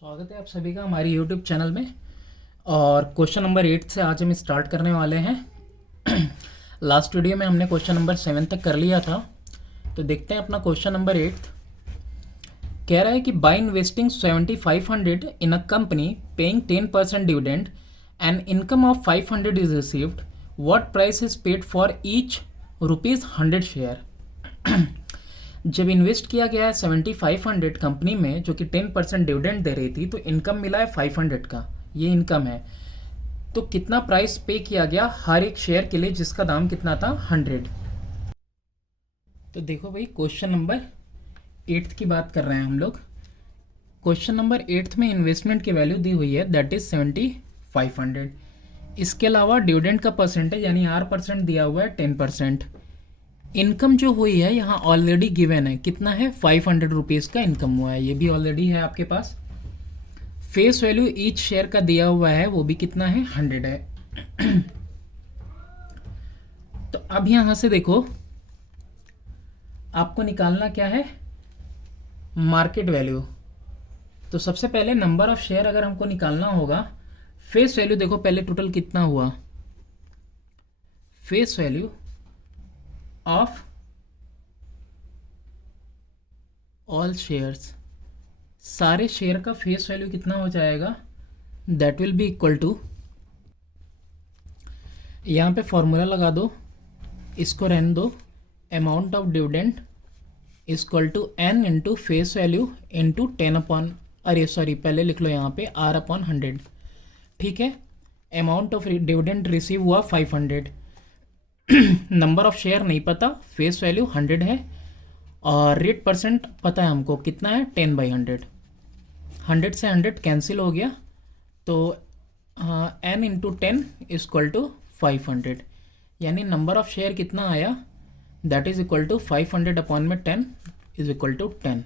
स्वागत है आप सभी का हमारे YouTube चैनल में। और क्वेश्चन नंबर 8 से आज हम स्टार्ट करने वाले हैं। लास्ट वीडियो में हमने क्वेश्चन नंबर 7 तक कर लिया था, तो देखते हैं अपना क्वेश्चन नंबर 8। कह रहा है कि by investing 7500 in a company paying 10% dividend and income of 500 is received, what price is paid for each ₹100 share. जब इन्वेस्ट किया गया है 7500 कंपनी में जो कि 10% डिविडेंड दे रही थी, तो इनकम मिला है 500 का, ये इनकम है। तो कितना प्राइस पे किया गया हर एक शेयर के लिए जिसका दाम कितना था 100। तो देखो भाई, क्वेश्चन नंबर 8 की बात कर रहे हैं हम लोग। क्वेश्चन नंबर 8 में इन्वेस्टमेंट की वैल्यू दी हुई है, दैट इज 7500। इसके अलावा डिविडेंड का परसेंटेज यानी R% दिया हुआ है 10%। इनकम जो हुई है यहाँ ऑलरेडी गिवन है, कितना है 500 रुपीज़ का इनकम हुआ है, ये भी ऑलरेडी है आपके पास। फेस वैल्यू ईच शेयर का दिया हुआ है, वो भी कितना है 100 है। तो अब यहाँ से देखो, आपको निकालना क्या है, मार्केट वैल्यू। तो सबसे पहले नंबर ऑफ शेयर अगर हमको निकालना होगा, फेस वैल्यू देखो पहले टोटल कितना हुआ, face value of all shares, सारे शेयर का फेस वैल्यू कितना हो जाएगा, that will be equal to, यहाँ पे फॉर्मूला लगा दो, इसको रहने दो, amount of dividend equal to n into face value into 10 upon, अरे सॉरी पहले लिख लो यहाँ पे R/100। ठीक है, अमाउंट ऑफ डिविडेंड रिसीव हुआ 500, नंबर ऑफ शेयर नहीं पता, फेस वैल्यू 100 है, और रेट परसेंट पता है हमको कितना है 10/100। 100 से 100 कैंसिल हो गया, तो n इंटू 10 इक्वल टू 500, यानी नंबर ऑफ शेयर कितना आया, that is equal to 500 upon में 10 इज इक्वल टू 10।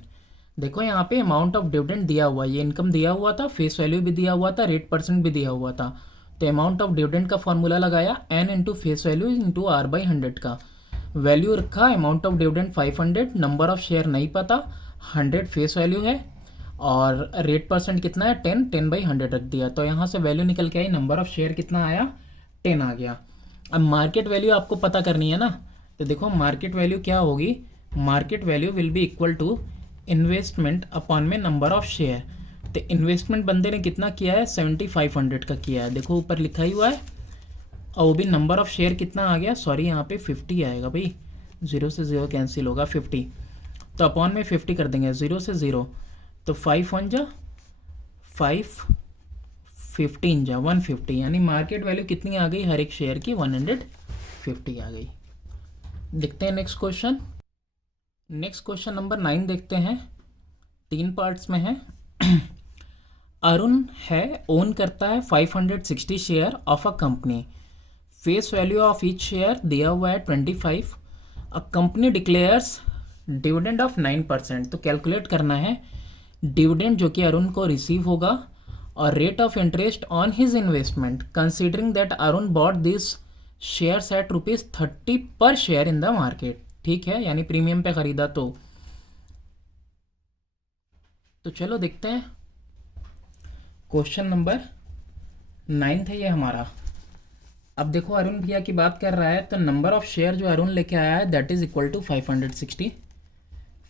देखो यहाँ पे अमाउंट ऑफ डिविडेंड दिया हुआ, ये इनकम दिया हुआ था, फेस वैल्यू भी दिया हुआ था, रेट परसेंट भी दिया हुआ था। तो अमाउंट ऑफ डिविडेंड का फॉर्मूला लगाया n into face value into R/100 का, वैल्यू रखा amount of dividend 500, number of share नहीं पता, 100 फेस वैल्यू है, और रेट परसेंट कितना है 10/100 रख दिया। तो यहाँ से वैल्यू निकल के आई, नंबर ऑफ शेयर कितना आया 10 आ गया। अब मार्केट वैल्यू आपको पता करनी है ना, तो देखो मार्केट वैल्यू क्या होगी, market value will be equal to investment upon में नंबर ऑफ शेयर। तो इन्वेस्टमेंट बंदे ने कितना किया है 7500 का किया है, देखो ऊपर लिखा ही हुआ है, और वो भी नंबर ऑफ शेयर कितना आ गया, सॉरी यहाँ पे 50 आएगा भाई, 0 से 0 कैंसिल होगा 50, तो अपॉन में 50 कर देंगे, 0 से 0, तो 5 1 जा 5 15 जा 150, यानी मार्केट वैल्यू कितनी आ गई हर एक शेयर की 150 आ गई। देखते हैं next question. Next question number 9 देखते हैं, 3 पार्ट्स में है। अरुण है, ओन करता है 560 share of a company, face value of each share दिया हुआ है 25, a company declares dividend of 9%। तो कैलकुलेट करना है डिविडेंड जो कि अरुण को रिसीव होगा, और rate of interest on his investment considering that Arun bought this shares at ₹30 पर शेयर इन द मार्केट। ठीक है, यानी प्रीमियम पे खरीदा। तो चलो देखते हैं, क्वेश्चन नंबर 9 है ये हमारा। अब देखो अरुण भैया की बात कर रहा है, तो नंबर ऑफ शेयर जो अरुण लेके आया है that is equal to 560,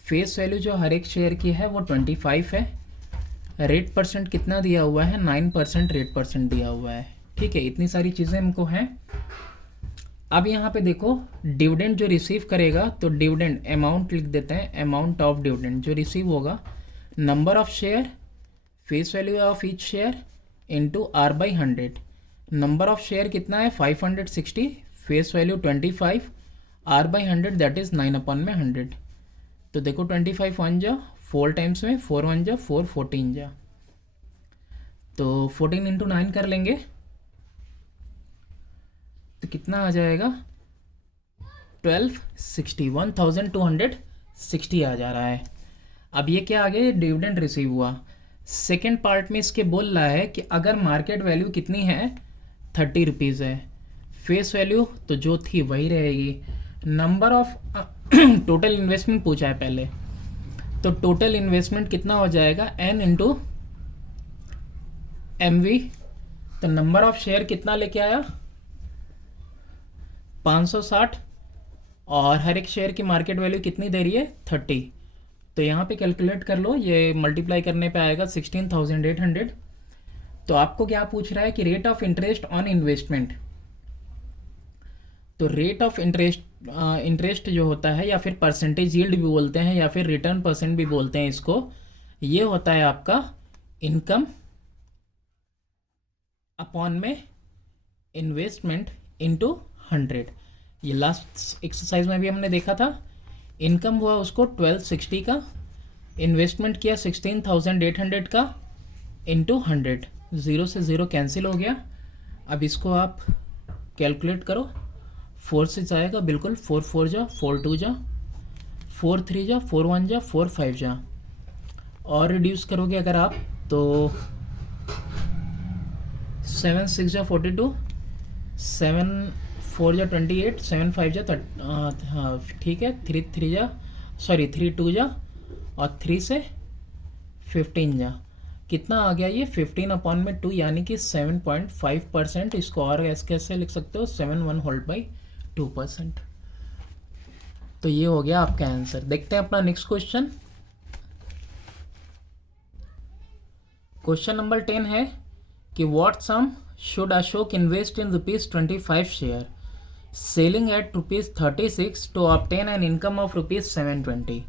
face value जो हर एक शेयर की है वो 25 है, रेट परसेंट कितना दिया हुआ है 9% रेट परसेंट दिया हुआ है। ठीक है, इतनी सारी चीज़ें हमको हैं। अब यहाँ पे देखो डिविडेंड जो रिसीव करेगा, तो डिविडेंड अमाउंट लिख देते हैं, अमाउंट ऑफ डिविडेंड जो रिसीव होगा, number of share, face value of each share into R/100, number of share कितना है 560, face value 25, R/100 that is 9 upon में 100। तो देखो 25 1 जा 4 टाइम्स में, 4 1 जा 4, 14 जा, तो 14 इंटू 9 कर लेंगे, तो कितना आ जाएगा 1260, 1260 आ जा रहा है। अब ये क्या आ गया, डिविडेंड रिसीव हुआ। सेकेंड पार्ट में इसके बोल रहा है कि अगर मार्केट वैल्यू कितनी है 30 रुपीज़ है, फेस वैल्यू तो जो थी वही रहेगी, नंबर ऑफ टोटल इन्वेस्टमेंट पूछा है पहले, तो टोटल इन्वेस्टमेंट कितना हो जाएगा n इंटू MV। तो नंबर ऑफ शेयर कितना लेके आया 560, और हर एक शेयर की मार्केट वैल्यू कितनी दे रही है 30। तो यहाँ पे कैलकुलेट कर लो, ये मल्टीप्लाई करने पे आएगा 16,800। तो आपको क्या पूछ रहा है कि rate of interest on investment. तो रेट ऑफ इंटरेस्ट जो होता है, या फिर परसेंटेज यील्ड भी बोलते हैं, या फिर रिटर्न परसेंट भी बोलते हैं इसको, ये होता है आपका इनकम अपॉन में इन्वेस्टमेंट इनटू 100। ये लास्ट एक्सरसाइज में भी हमने देखा था। इनकम हुआ उसको 1260 का, इन्वेस्टमेंट किया 16,800 का, इनटू 100। ज़ीरो से ज़ीरो कैंसिल हो गया। अब इसको आप कैलकुलेट करो। 4 से जाएगा बिल्कुल, 4 4 जा, 4 2 जा, 4 3 जा, 4 1 जा, 4 5 जा, और रिड्यूस करोगे अगर आप तो 7 6 जा 42, 7 4 जा 28, 7 5 जा हाँ ठीक है, 3 3 जा, सॉरी 3 2 जा, और 3 से 15 जा। कितना आ गया ये 15 अपॉन में 2, यानी कि 7.5%। इसको और कैसे लिख सकते हो 7/2%। तो ये हो गया आपका आंसर। देखते हैं अपना नेक्स्ट क्वेश्चन। क्वेश्चन नंबर 10 है कि what sum should Ashok invest in ₹25 share selling at ₹36 to obtain an income of ₹720।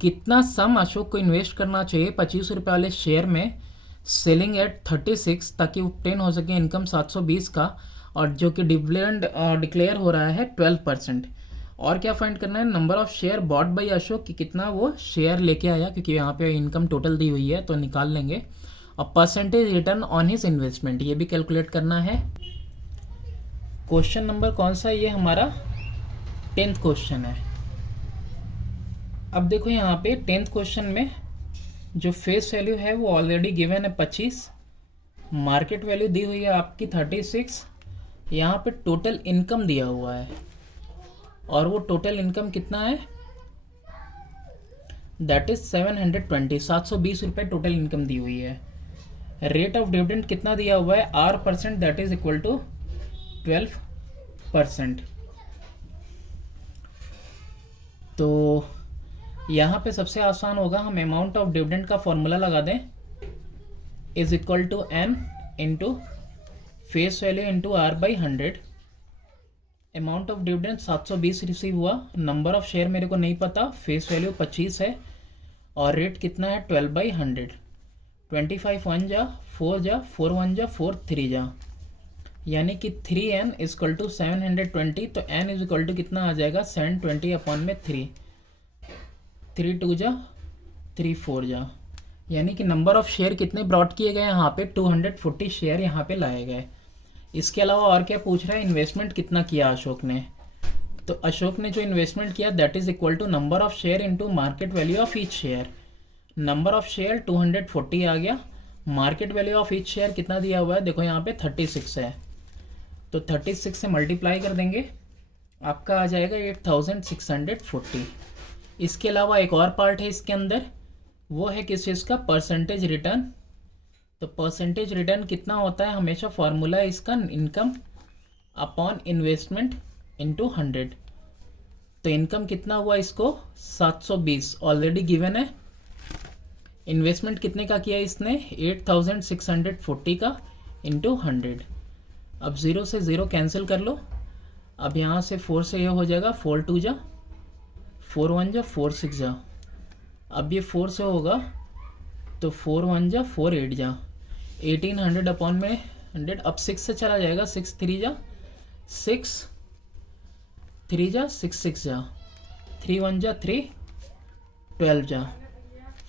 कितना सम अशोक को इन्वेस्ट करना चाहिए 25 रुपये वाले शेयर में सेलिंग एट 36 ताकि ऑब्टेन हो सके इनकम 720 का, और जो कि डिविडेंड डिक्लेयर हो रहा है 12%। और क्या फाइंड करना है, number of share bot by Ashok कि कितना वो शेयर लेके आया, क्योंकि यहाँ पे इनकम टोटल दी हुई है तो निकाल लेंगे, और percentage return on his investment ये भी कैलकुलेट करना है। क्वेश्चन नंबर कौन सा, ये हमारा 10th क्वेश्चन है। अब देखो यहाँ पे 10th क्वेश्चन में जो फेस वैल्यू है वो ऑलरेडी गिवन है 25, मार्केट वैल्यू दी हुई है आपकी 36, यहाँ पे टोटल इनकम दिया हुआ है, और वो टोटल इनकम कितना है, दैट इज 720 रुपये टोटल इनकम दी हुई है। रेट ऑफ डिविडेंड कितना दिया हुआ है R%, that is equal to 12%। तो यहाँ पे सबसे आसान होगा, हम अमाउंट ऑफ डिविडेंड का फॉर्मूला लगा दें, is equal to n into face value into R/100। Amount of dividend 720 receive हुआ, नंबर ऑफ शेयर मेरे को नहीं पता, फेस वैल्यू 25 है, और रेट कितना है 12/100। 25 1 जा, 4 जा, 4 1 जा, 4 3 जा, यानी कि 3n इक्वल टू 720। तो n इज इक्वल टू कितना आ जाएगा 720 अपॉन में 3, 3 2 जा, 3 4 जा, यानी कि नंबर ऑफ शेयर कितने ब्रॉड किए गए यहाँ पे 240 शेयर यहाँ पे लाए गए। इसके अलावा और क्या पूछ रहा है, इन्वेस्टमेंट कितना किया अशोक ने। तो अशोक ने जो इन्वेस्टमेंट किया that is equal to number of share into market value of each share. Number of share 240 आ गया, market value of each share कितना दिया हुआ है, देखो यहाँ पे 36 है, तो 36 से मल्टीप्लाई कर देंगे, आपका आ जाएगा 8640। इसके अलावा एक और पार्ट है इसके अंदर, वो है किस चीज़ का, परसेंटेज रिटर्न। तो परसेंटेज रिटर्न कितना होता है, हमेशा फॉर्मूला है इसका इनकम अपॉन इन्वेस्टमेंट इनटू 100। तो इनकम कितना हुआ इसको 720 ऑलरेडी गिवन है, इन्वेस्टमेंट कितने का किया इसने 8640 का इंटू 100। अब 0 से 0 कैंसिल कर लो, अब यहाँ से 4 से यह हो जाएगा 4 2 जा, 4 1 जा, 4 6 जा, अब ये 4 से होगा तो 4 1 जा, 4 8 जा, 1800 अपॉन में 100। अब 6 से चला जाएगा, 6 3 जा, 6 3 जा, 6 6 जा, 3 1 जा, 3 12 जा,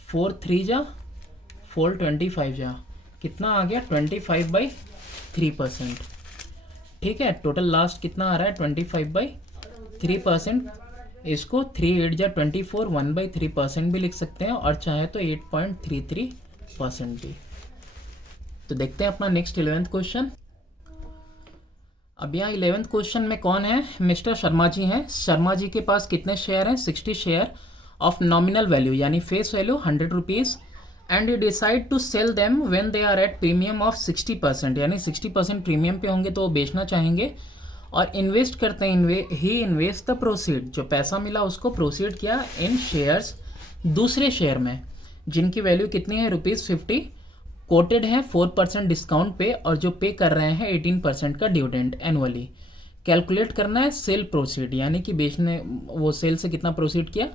4 3 जा, 4 25 जा, कितना आ गया 25/3%। ठीक है, टोटल लास्ट कितना आ रहा है 25/3%। इसको 3 8 जा 24 1/3% भी लिख सकते हैं, और चाहे तो 8.33% भी। तो देखते हैं अपना नेक्स्ट 11th क्वेश्चन। अब यहाँ 11th क्वेश्चन में कौन है, मिस्टर शर्मा जी हैं। शर्मा जी के पास कितने शेयर हैं 60 शेयर ऑफ नॉमिनल वैल्यू, यानी face value 100 rupees and you decide to sell them when they are at premium of 60%, यानी 60% प्रीमियम पे होंगे तो वो बेचना चाहेंगे, और इन्वेस्ट करते हैं, ही इन्वेस्ट द प्रोसीड, जो पैसा मिला उसको प्रोसीड किया इन शेयर्स, दूसरे शेयर में जिनकी वैल्यू कितनी है ₹50, कोटेड है 4% डिस्काउंट पे, और जो पे कर रहे हैं 18% का डिविडेंड एनुअली। कैलकुलेट करना है सेल प्रोसीड, यानी कि बेचने वो सेल से कितना प्रोसीड किया,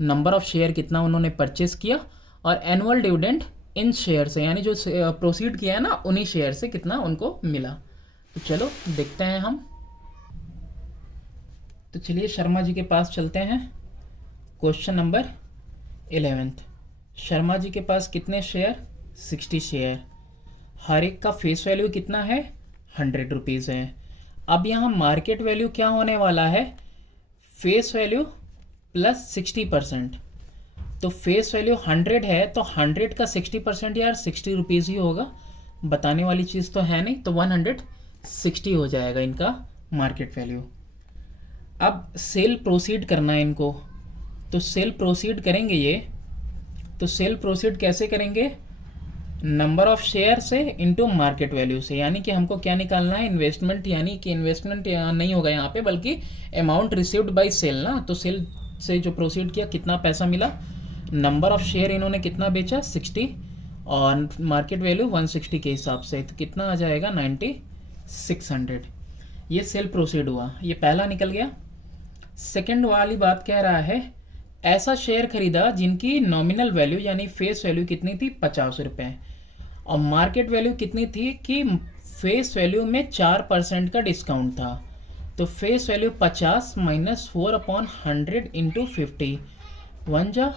नंबर ऑफ शेयर कितना उन्होंने परचेस किया, और एनुअल डिविडेंड इन शेयर से, यानी जो प्रोसीड किया है ना उन्हीं शेयर से कितना उनको मिला। तो चलो देखते हैं हम। तो चलिए शर्मा जी के पास चलते हैं। Question number 11। शर्मा जी के पास कितने शेयर, 60 शेयर, हर एक का फेस वैल्यू कितना है, ₹100 है। अब यहाँ मार्केट वैल्यू क्या होने वाला है, फेस वैल्यू प्लस 60%। तो फेस वैल्यू 100 है तो 100 का 60% यार ₹60 ही होगा, बताने वाली चीज़ तो है नहीं, तो 160 हो जाएगा इनका मार्केट वैल्यू। अब सेल प्रोसीड करना है इनको, तो सेल प्रोसीड करेंगे ये, तो सेल प्रोसीड कैसे करेंगे, नंबर ऑफ शेयर से इनटू मार्केट वैल्यू से, यानी कि हमको क्या निकालना है, इन्वेस्टमेंट, यानी कि इन्वेस्टमेंट यहाँ नहीं होगा यहाँ पे, बल्कि अमाउंट रिसीव्ड बाय सेल ना, तो सेल से जो प्रोसीड किया कितना पैसा मिला, नंबर ऑफ शेयर इन्होंने कितना बेचा 60, और मार्केट वैल्यू 160 के हिसाब से, तो कितना आ जाएगा 9600। ये सेल प्रोसीड हुआ, ये पहला निकल गया। सेकंड वाली बात कह रहा है, ऐसा शेयर खरीदा जिनकी नॉमिनल वैल्यू यानी फेस वैल्यू कितनी थी, ₹50, और मार्केट वैल्यू कितनी थी कि फेस वैल्यू में 4% का डिस्काउंट था, तो फेस वैल्यू 50 माइनस 4/100 इंटू 50, 1 जा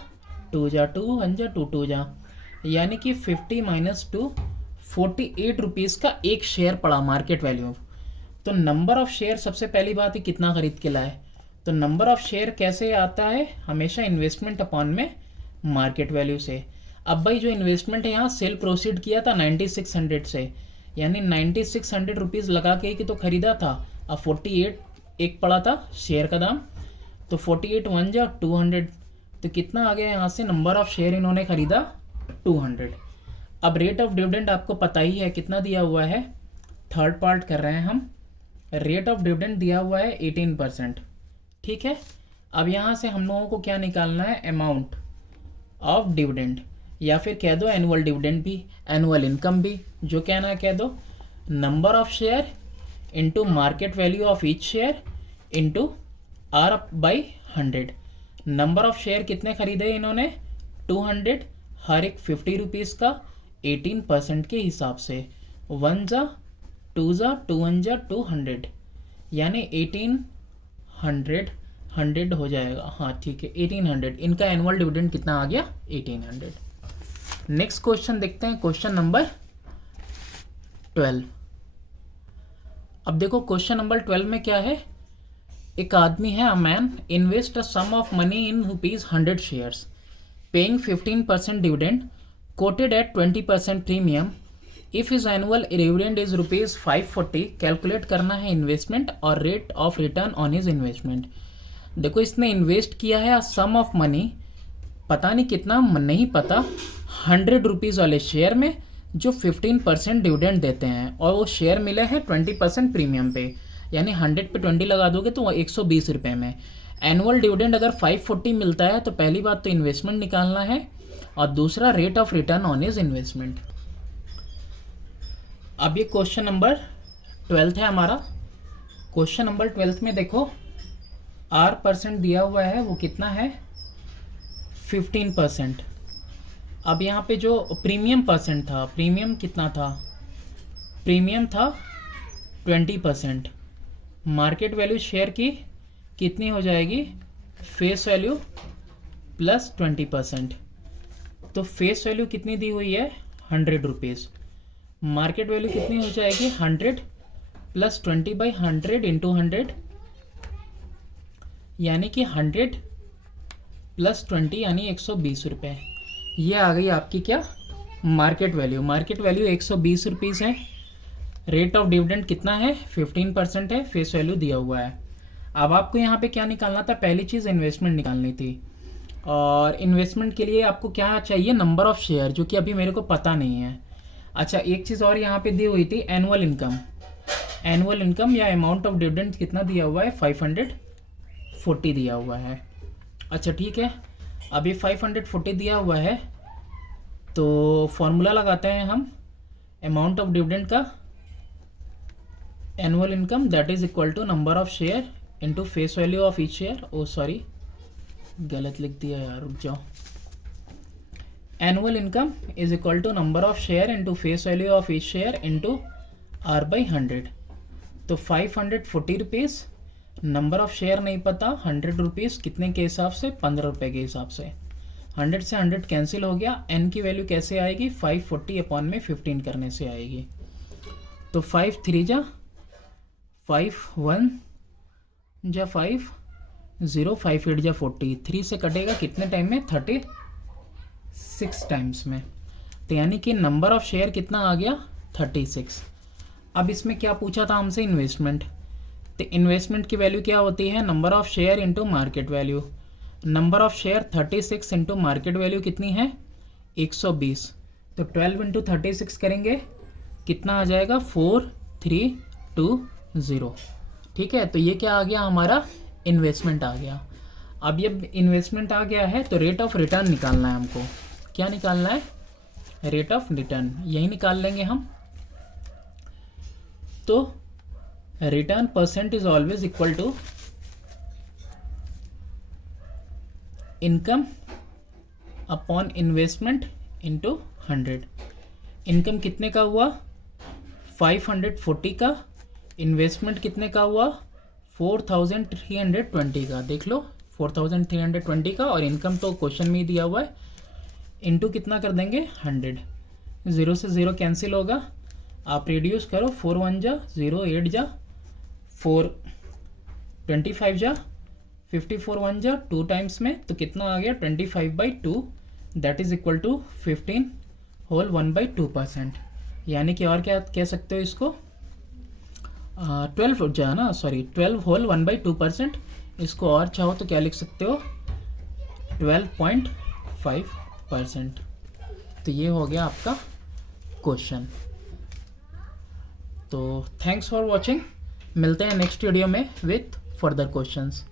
2 जा 2 1 जा 2 2 जा, यानी कि 50 माइनस 2 ₹48 का एक शेयर पड़ा मार्केट वैल्यू। तो नंबर ऑफ शेयर सबसे पहली बात ही कितना खरीद के लाए, तो नंबर ऑफ शेयर कैसे आता है, हमेशा इन्वेस्टमेंट अपॉन में मार्केट वैल्यू से। अब भाई जो इन्वेस्टमेंट है यहाँ सेल प्रोसीड किया था 9600 से, यानी 9600 रुपीज़ लगा के कि तो खरीदा था, अब 48 एक पड़ा था शेयर का दाम, तो 48 1 जा 200, तो कितना आ गया यहाँ से, नंबर ऑफ शेयर इन्होंने खरीदा 200। अब रेट ऑफ डिविडेंड आपको पता ही है कितना दिया हुआ है, थर्ड पार्ट कर रहे हैं हम, रेट ऑफ डिविडेंड दिया हुआ है 18%, ठीक है। अब यहाँ से हम लोगों को क्या निकालना है, अमाउंट ऑफ डिविडेंड, या फिर कह दो एनुअल डिविडेंड भी, एनुअल इनकम भी, जो कहना है कह दो, number of share into market value of each share into R by 100। Number of share कितने खरीदे इन्होंने, 200, हर एक ₹50 का 18% के हिसाब से, 1 जा 2 जा 2 1 जा 200, यानी 1800 100 हो जाएगा, हाँ ठीक है 1800। इनका एनुअल डिविडेंड कितना आ गया, 1800। नेक्स्ट क्वेश्चन देखते हैं, क्वेश्चन नंबर 12। अब देखो क्वेश्चन नंबर 12 में क्या है, एक आदमी है, a man invest a sum of money in ₹100 shares, paying 15% dividend, quoted at 20% premium, if is annual dividend is ₹540। Calculate करना है इन्वेस्टमेंट और rate of return on his investment. देखो इसने इन्वेस्ट किया है सम ऑफ मनी, पता नहीं कितना, नहीं पता, ₹100 वाले शेयर में जो 15% डिविडेंड देते हैं, और वो शेयर मिले हैं 20% प्रीमियम पे, यानी 100 पे 20 लगा दोगे तो ₹120 में। एनुअल डिविडेंड अगर 540 मिलता है तो पहली बात तो इन्वेस्टमेंट निकालना है, और दूसरा rate of return on his investment. अब ये क्वेश्चन नंबर 12 है हमारा। क्वेश्चन नंबर 12 में देखो R% दिया हुआ है, वो कितना है, 15%। अब यहाँ पे जो प्रीमियम परसेंट था, प्रीमियम कितना था, प्रीमियम था 20%, मार्केट वैल्यू शेयर की कितनी हो जाएगी, फेस वैल्यू प्लस 20%, तो फेस वैल्यू कितनी दी हुई है, ₹100, मार्केट वैल्यू कितनी हो जाएगी, 100 प्लस 20/100 इंटू 100, यानी कि 100 प्लस 20 यानी ₹120। ये आ गई आपकी क्या, मार्केट वैल्यू। मार्केट वैल्यू ₹120 है, रेट ऑफ डिविडेंड कितना है, 15% है, फेस वैल्यू दिया हुआ है। अब आपको यहाँ पे क्या निकालना था, पहली चीज़ इन्वेस्टमेंट निकालनी थी। और इन्वेस्टमेंट के लिए आपको क्या चाहिए, नंबर ऑफ़ शेयर, जो कि अभी मेरे को पता नहीं है। अच्छा, एक चीज़ और यहाँ पे दी हुई थी, एनुअल इनकम। एनुअल इनकम या अमाउंट ऑफ डिविडेंड कितना दिया हुआ है, 540 दिया हुआ है। अच्छा ठीक है, अभी 540 दिया हुआ है, तो फॉर्मूला लगाते हैं हम अमाउंट ऑफ डिविडेंड का। Annual income that is equal to number of share into face value of each share. Oh sorry, गलत लिख दिया यार, रुक जाओ। Annual income is equal to number of share into face value of each share into R by 100। तो 540 rupees, number of share नहीं पता, 100 rupees कितने के हिसाब से, 15 रुपये के हिसाब से। 100 से 100 कैंसिल हो गया। एन की वैल्यू कैसे आएगी, 540 अपॉन में 15 करने से आएगी। तो 5 3 जा 5 1 जा 5 0 5 8 जा 40, 3 से कटेगा कितने टाइम में, 36 टाइम्स में। तो यानी कि नंबर ऑफ शेयर कितना आ गया, 36। अब इसमें क्या पूछा था हमसे, इन्वेस्टमेंट। तो इन्वेस्टमेंट की वैल्यू क्या होती है, number of share into market value. Number of share 36 into market value कितनी है, 120। तो 12 इंटू 36 करेंगे, कितना आ जाएगा, 4320। ठीक है, तो ये क्या आ गया, हमारा इन्वेस्टमेंट आ गया। अब ये इन्वेस्टमेंट आ गया है, तो रेट ऑफ रिटर्न निकालना है हमको। क्या निकालना है, रेट ऑफ रिटर्न, यही निकाल लेंगे हम। तो return percent is always equal to income upon investment into 100। Income कितने का हुआ, 540 का। इन्वेस्टमेंट कितने का हुआ, 4320 का। देख लो 4320 का, और इनकम तो क्वेश्चन में ही दिया हुआ है। इंटू कितना कर देंगे, 100। 0 से 0 कैंसिल होगा, आप रिड्यूस करो, 4 1 जा 0 8 जा 4 25 जा 54 1 जा 2 टाइम्स में, तो कितना आ गया, 25/2, that is equal to 15 whole 1/2%। यानी कि और क्या कह सकते हो इसको, 12 जा ना, सॉरी 12 होल 1/2%। इसको और चाहो तो क्या लिख सकते हो, 12.5%। तो ये हो गया आपका क्वेश्चन। तो थैंक्स फॉर वॉचिंग, मिलते हैं नेक्स्ट वीडियो में विथ फर्दर क्वेश्चंस।